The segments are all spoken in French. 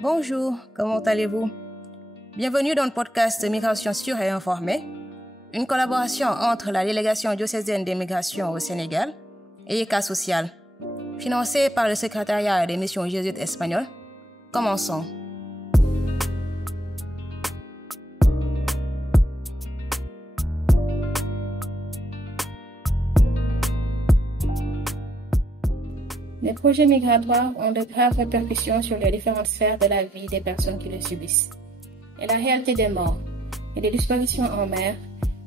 Bonjour, comment allez-vous? Bienvenue dans le podcast Migration sûre et informée, une collaboration entre la délégation diocésaine des migrations au Sénégal et ECA Social, financée par le secrétariat des missions jésuites espagnoles. Commençons. Les projets migratoires ont de graves répercussions sur les différentes sphères de la vie des personnes qui les subissent. Et la réalité des morts et des disparitions en mer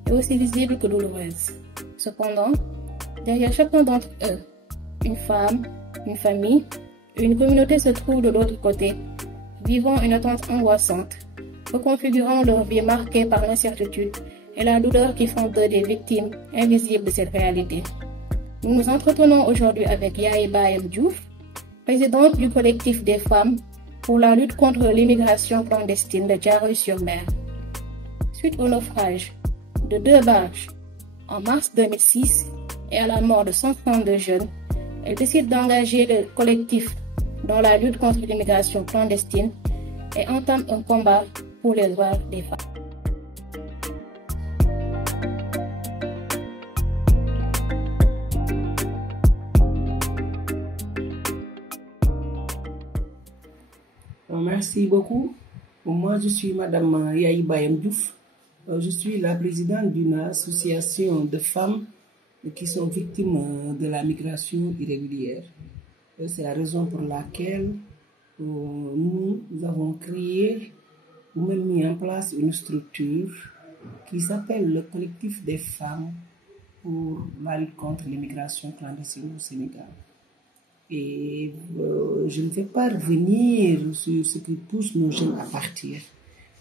est aussi visible que douloureuse. Cependant, derrière chacun d'entre eux, une femme, une famille et une communauté se trouvent de l'autre côté, vivant une attente angoissante, reconfigurant leur vie marquée par l'incertitude et la douleur qui font d'eux des victimes invisibles de cette réalité. Nous nous entretenons aujourd'hui avec Yaye Bayem Diouf, présidente du collectif des femmes pour la lutte contre l'immigration clandestine de Thiaroye-sur-Mer. Suite au naufrage de 2 barges en mars 2006 et à la mort de 132 jeunes, elle décide d'engager le collectif dans la lutte contre l'immigration clandestine et entame un combat pour les droits des femmes. Merci beaucoup. Moi, je suis Madame Yaye Bayem Diouf. Je suis la présidente d'une association de femmes qui sont victimes de la migration irrégulière. C'est la raison pour laquelle nous avons créé ou même mis en place une structure qui s'appelle le collectif des femmes pour la lutte contre l'immigration clandestine au Sénégal. Et je ne vais pas revenir sur ce qui pousse nos jeunes à partir,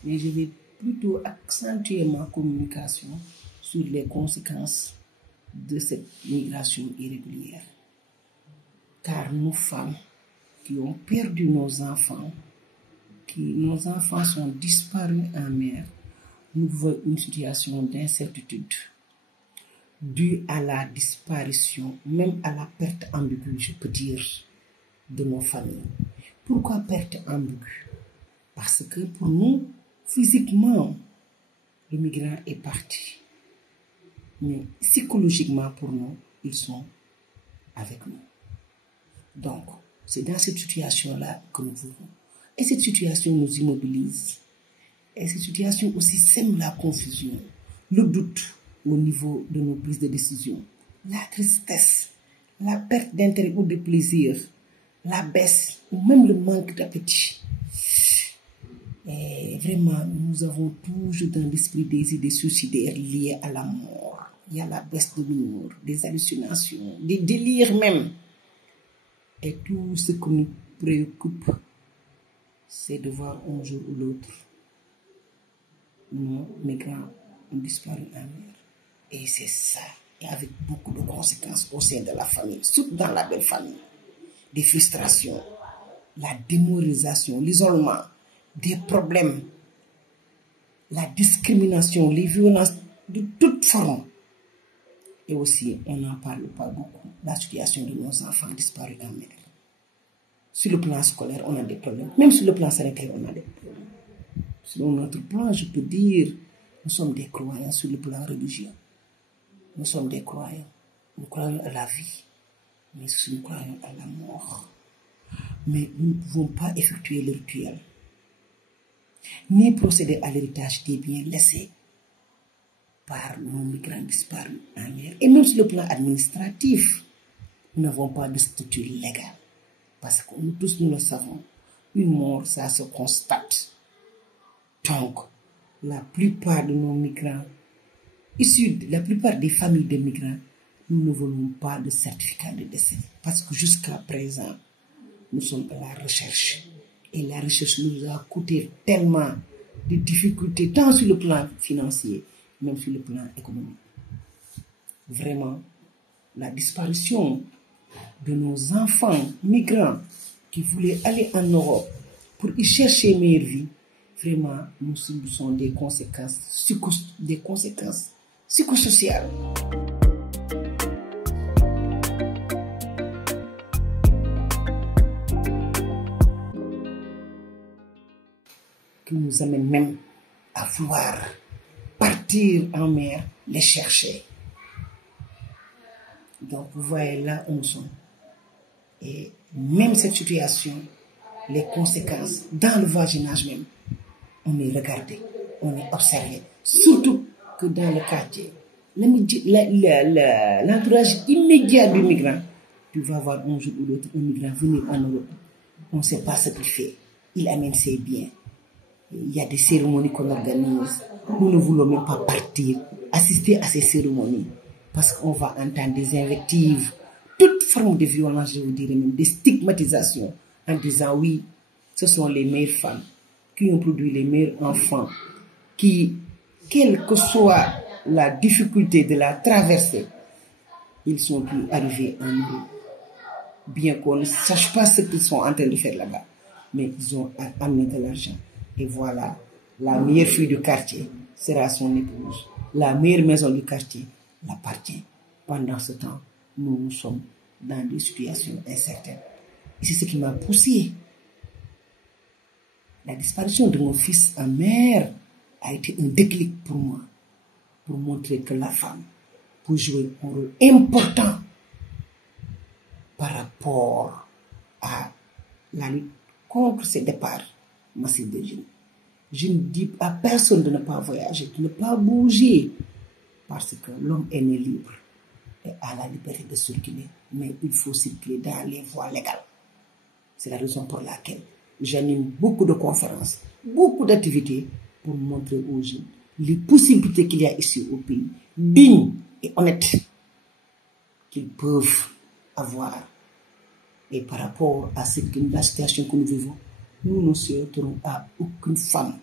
mais je vais plutôt accentuer ma communication sur les conséquences de cette migration irrégulière. Car nous femmes qui ont perdu nos enfants sont disparus en mer, nous vivons une situation d'incertitude due à la disparition, même à la perte ambiguë, je peux dire, de nos familles. Pourquoi perte ambiguë? Parce que pour nous, physiquement, le migrant est parti. Mais psychologiquement, pour nous, ils sont avec nous. Donc, c'est dans cette situation-là que nous vivons. Et cette situation nous immobilise. Et cette situation aussi sème la confusion, le doute au niveau de nos prises de décision, la tristesse, la perte d'intérêt ou de plaisir, la baisse ou même le manque d'appétit. Et vraiment, nous avons toujours dans l'esprit des idées suicidaires liées à la mort. Il y a la baisse de l'humour, des hallucinations, des délires même. Et tout ce qui nous préoccupe, c'est de voir un jour ou l'autre nos migrants ont disparu en mer. Et c'est ça, et avec beaucoup de conséquences au sein de la famille, surtout dans la belle famille. Des frustrations, la démoralisation, l'isolement, des problèmes, la discrimination, les violences de toutes formes. Et aussi, on n'en parle pas beaucoup, la situation de nos enfants disparus en mer. Sur le plan scolaire, on a des problèmes. Même sur le plan sanitaire, on a des problèmes. Sur notre plan, je peux dire, nous sommes des croyants sur le plan religieux. Nous sommes des croyants. Nous croyons à la vie, mais nous croyons à la mort. Mais nous ne pouvons pas effectuer le rituel, ni procéder à l'héritage des biens laissés par nos migrants disparus en mer. Et même sur le plan administratif, nous n'avons pas de statut légal. Parce que nous tous, nous le savons, une mort, ça se constate. Donc, la plupart de nos migrants, la plupart des familles de migrants, nous ne voulons pas de certificat de décès. Parce que jusqu'à présent, nous sommes à la recherche. Et la recherche nous a coûté tellement de difficultés, tant sur le plan financier, même sur le plan économique. Vraiment, la disparition de nos enfants migrants qui voulaient aller en Europe pour y chercher une meilleure vie, vraiment, nous subissons des conséquences psychosociales. qui nous amène même à vouloir partir en mer, les chercher. Donc, vous voyez là où nous sommes. Et même cette situation, les conséquences, dans le voisinage même, on est regardé, on est observé. Surtout que dans le quartier, l'entourage immédiat du migrant, tu vas voir un jour ou l'autre un migrant venir en Europe. On ne sait pas ce qu'il fait. Il amène ses biens. Il y a des cérémonies qu'on organise. Nous ne voulons même pas partir, assister à ces cérémonies. Parce qu'on va entendre des invectives, toute forme de violence, je vous dirais même, des stigmatisations, en disant oui, ce sont les meilleures femmes qui ont produit les meilleurs enfants, qui, quelle que soit la difficulté de la traversée, ils sont plus arrivés en Europe. Bien qu'on ne sache pas ce qu'ils sont en train de faire là-bas, mais ils ont amené de l'argent. Et voilà, la meilleure fille du quartier sera son épouse. La meilleure maison du quartier l'appartient. Pendant ce temps, nous sommes dans des situations incertaines. Et c'est ce qui m'a poussé. La disparition de mon fils en mer a été un déclic pour moi, pour montrer que la femme peut jouer un rôle important par rapport à la lutte contre ces départs massifs de jeunes. Je ne dis à personne de ne pas voyager, de ne pas bouger, parce que l'homme est né libre et a la liberté de circuler, mais il faut circuler dans les voies légales. C'est la raison pour laquelle j'anime beaucoup de conférences, beaucoup d'activités pour montrer aux jeunes les possibilités qu'il y a ici au pays, dignes et honnêtes, qu'ils peuvent avoir. Et par rapport à la situation que nous vivons, nous ne souhaiterons à aucune femme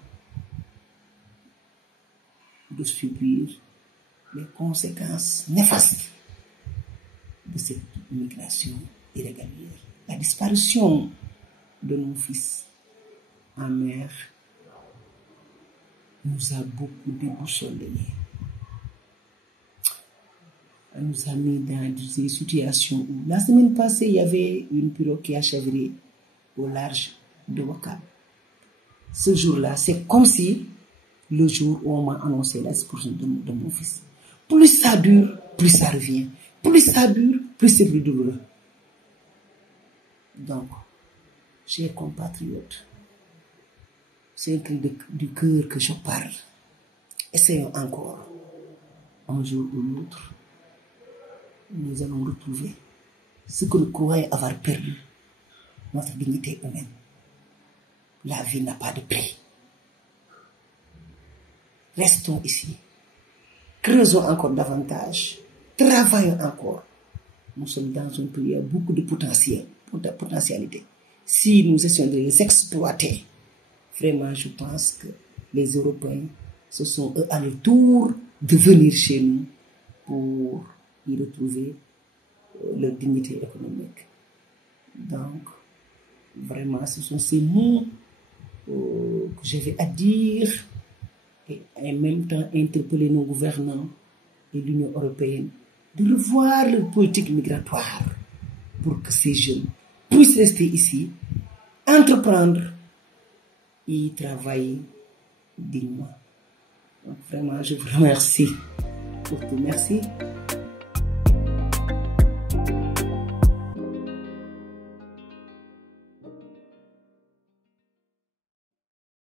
de subir les conséquences néfastes de cette migration irrégulière. La disparition de mon fils en mer nous a beaucoup déboussolés. Elle nous a mis dans des situations où la semaine passée, il y avait une pirogue qui a chaviré au large de Ouakam. Ce jour-là, c'est comme si le jour où on m'a annoncé la disparition de mon fils. Plus ça dure, plus ça revient. Plus ça dure, plus c'est plus douloureux. Donc, chers compatriotes, c'est un cri du cœur que je parle. Essayons encore, un jour ou l'autre, nous allons retrouver ce que nous croyons avoir perdu, notre dignité humaine. La vie n'a pas de prix. Restons ici. Creusons encore davantage. Travaillons encore. Nous sommes dans un pays à beaucoup de potentialité. Si nous essayons de les exploiter, vraiment, je pense que les Européens, ce sont eux à leur tour de venir chez nous pour y retrouver leur dignité économique. Donc, vraiment, ce sont ces mots que j'avais à dire et en même temps interpeller nos gouvernants et l'Union européenne de revoir leur politique migratoire pour que ces jeunes puissent rester ici, entreprendre et travailler dignement. Donc vraiment, je vous remercie pour tout. Merci.